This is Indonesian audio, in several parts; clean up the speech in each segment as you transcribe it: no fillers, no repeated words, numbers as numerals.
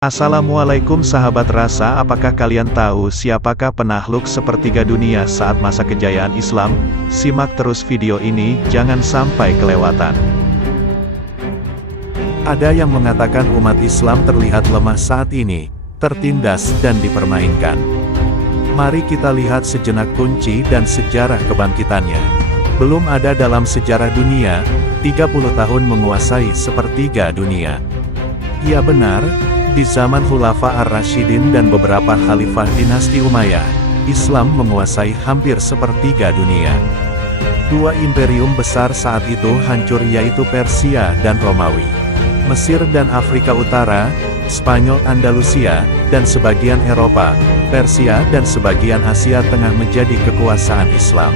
Assalamualaikum sahabat rasa, apakah kalian tahu siapakah penakluk sepertiga dunia saat masa kejayaan Islam? Simak terus video ini, jangan sampai kelewatan. Ada yang mengatakan umat Islam terlihat lemah saat ini, tertindas dan dipermainkan. Mari kita lihat sejenak kunci dan sejarah kebangkitannya. Belum ada dalam sejarah dunia, 30 tahun menguasai sepertiga dunia. Ya benar, di zaman Khulafa ar-Rasyidin dan beberapa khalifah dinasti Umayyah, Islam menguasai hampir sepertiga dunia. Dua imperium besar saat itu hancur, yaitu Persia dan Romawi. Mesir dan Afrika Utara, Spanyol Andalusia, dan sebagian Eropa, Persia dan sebagian Asia Tengah menjadi kekuasaan Islam.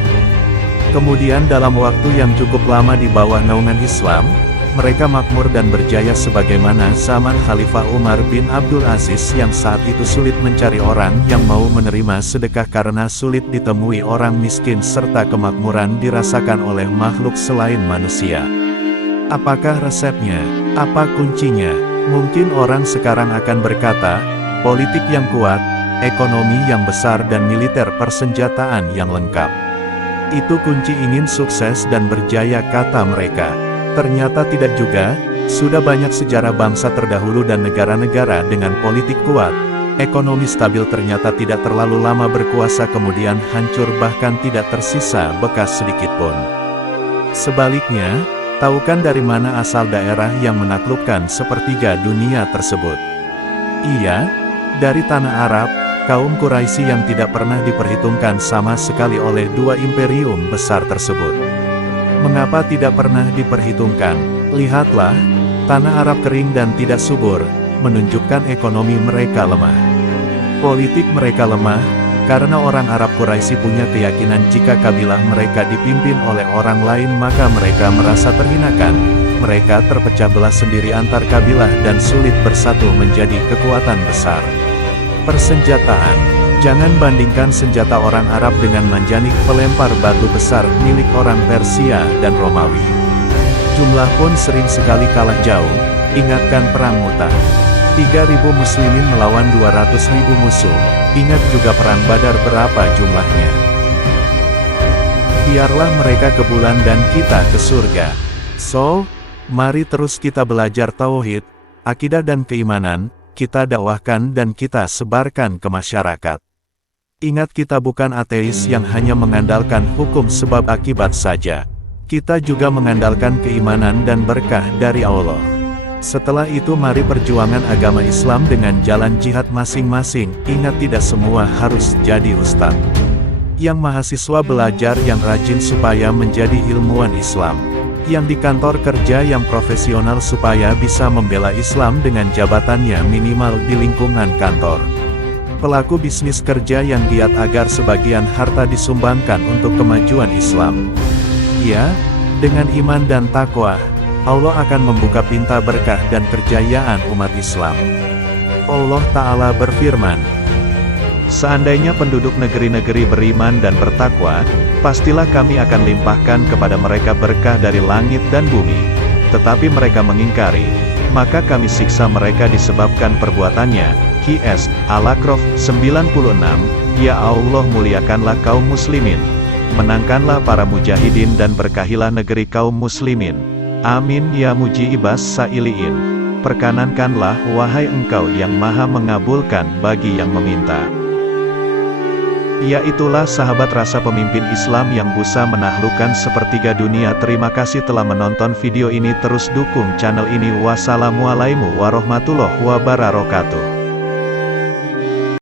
Kemudian dalam waktu yang cukup lama di bawah naungan Islam, mereka makmur dan berjaya sebagaimana zaman Khalifah Umar bin Abdul Aziz yang saat itu sulit mencari orang yang mau menerima sedekah karena sulit ditemui orang miskin serta kemakmuran dirasakan oleh makhluk selain manusia. Apakah resepnya? Apa kuncinya? Mungkin orang sekarang akan berkata, politik yang kuat, ekonomi yang besar dan militer persenjataan yang lengkap. Itu kunci ingin sukses dan berjaya, kata mereka. Ternyata tidak juga, sudah banyak sejarah bangsa terdahulu dan negara-negara dengan politik kuat, ekonomi stabil ternyata tidak terlalu lama berkuasa kemudian hancur bahkan tidak tersisa bekas sedikitpun. Sebaliknya, tahukan dari mana asal daerah yang menaklukkan sepertiga dunia tersebut? Iya, dari tanah Arab, kaum Quraisy yang tidak pernah diperhitungkan sama sekali oleh dua imperium besar tersebut. Mengapa tidak pernah diperhitungkan? Lihatlah, tanah Arab kering dan tidak subur, menunjukkan ekonomi mereka lemah. Politik mereka lemah, karena orang Arab Quraisy punya keyakinan jika kabilah mereka dipimpin oleh orang lain maka mereka merasa terhinakan. Mereka terpecah belah sendiri antar kabilah dan sulit bersatu menjadi kekuatan besar. Persenjataan. Jangan bandingkan senjata orang Arab dengan manjanik pelempar batu besar milik orang Persia dan Romawi. Jumlah pun sering sekali kalah jauh, ingatkan perang Mu'tah. 3.000 muslimin melawan 200.000 musuh, ingat juga perang Badar berapa jumlahnya. Biarlah mereka ke bulan dan kita ke surga. So, mari terus kita belajar tauhid, akidah dan keimanan, kita dakwahkan dan kita sebarkan ke masyarakat. Ingat, kita bukan ateis yang hanya mengandalkan hukum sebab akibat saja. Kita juga mengandalkan keimanan dan berkah dari Allah. Setelah itu mari perjuangan agama Islam dengan jalan jihad masing-masing. Ingat, tidak semua harus jadi ustadz. Yang mahasiswa belajar yang rajin supaya menjadi ilmuwan Islam. Yang di kantor kerja yang profesional supaya bisa membela Islam dengan jabatannya minimal di lingkungan kantor. Pelaku bisnis kerja yang giat agar sebagian harta disumbangkan untuk kemajuan Islam. Ya, dengan iman dan takwa, Allah akan membuka pintu berkah dan kejayaan umat Islam. Allah Ta'ala berfirman, Seandainya penduduk negeri-negeri beriman dan bertakwa, pastilah kami akan limpahkan kepada mereka berkah dari langit dan bumi. Tetapi mereka mengingkari, maka kami siksa mereka disebabkan perbuatannya. QS, Al-A'raf 96, Ya Allah, muliakanlah kaum muslimin, menangkanlah para mujahidin dan berkahilah negeri kaum muslimin. Amin ya mujibas sa'iliin. Perkanankanlah wahai Engkau yang maha mengabulkan bagi yang meminta. Ya, itulah sahabat rasa pemimpin Islam yang bisa menaklukkan sepertiga dunia. Terima kasih telah menonton video ini, terus dukung channel ini. Wassalamualaikum warahmatullahi wabarakatuh.